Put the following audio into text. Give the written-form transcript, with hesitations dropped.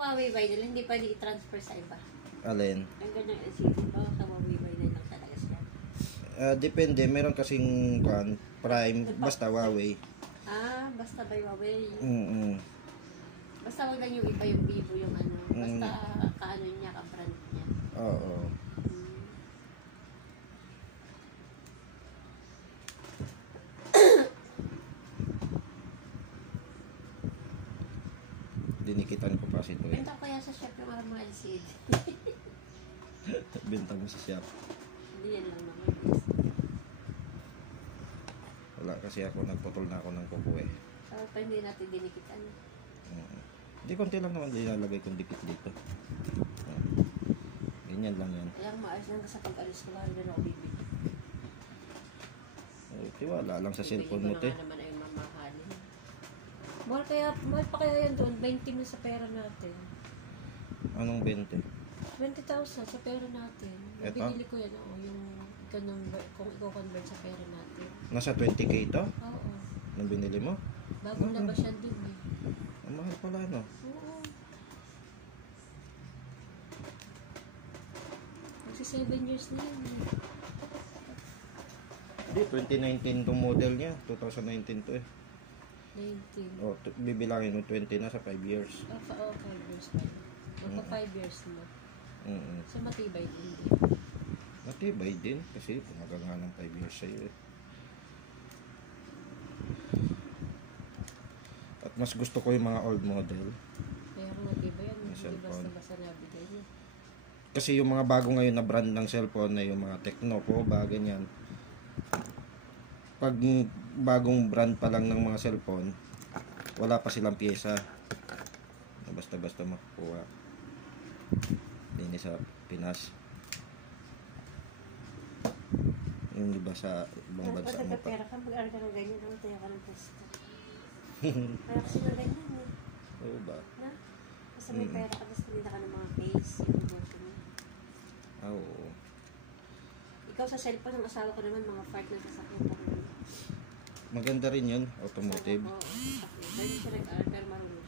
Huawei ba nila, hindi pwede i-transfer sa iba. Alin? Ang ganyang LCD ba sa Huawei ba nila lang talaga siya? Depende, meron kasing Prime, basta Huawei. Basta ba Huawei? Basta wag lang yung iba yung Vivo yung ano. Basta kaano niya, ka-brand niya. Oo. Dinikitan ko pa ito eh. Benta ko kaya sa shop yung mga LCD. Benta mo sa shop. Hindi yan lang naman. Wala kasi ako, nagputol na ako ng kuko eh. Pa hindi natin dinikitan. Hindi, konti lang naman nilalagay kong dikit dito. Ganyan lang yan. Kaya maayos lang sa pag-alis ko lang din ako bibili. Tiwala lang sa cellphone mo, te. Bibili ko naman ay mamahalin. Mahal pa kaya yan doon, 20 mo sa pera natin. Anong 20? 20,000 sa pera natin. Eto? Binili ko yan, yung kung i-convert sa pera natin. Nasa 20k to? Oo. Nung binili mo? Bagong labas yan din eh. Ang mahal pala, no? Oo. Kasi 7 years na yan eh. Hindi, 2019 itong model niya. 2019 to eh. 19. O, bibilangin mo 20 na sa 5 years. 5 years pa. Magpa 5 years na. So matibay din. Matibay din kasi pumagal nga ng 5 years sa'yo eh. At mas gusto ko yung mga old model. Kaya kung matibay yan, hindi cellphone. basta-basta nabigay niya. Kasi yung mga bago ngayon na brand ng cellphone na yung mga Tecno po, ganyan. Pag bagong brand pa lang ng mga cellphone, wala pa silang pyesa. Basta-basta makukuha. Hindi sa Pinas. Yung iba sa ibang bansa mo pa. Pera ka, mag-aral ka ng ganyan, tayo ka ng pwesto. Kaya kasi na ganyan eh. Oo ba? Na? Kasi may pera ka, tapos tinita ka ng mga face, yung negosyo mo. Oo. Ikaw sa cellphone, ang asawa ko naman, mga part ng sasakyan pa rin. Maganda rin yun, automotive. Oo, sasakyan. Dahil siya nag-aral, pero marunong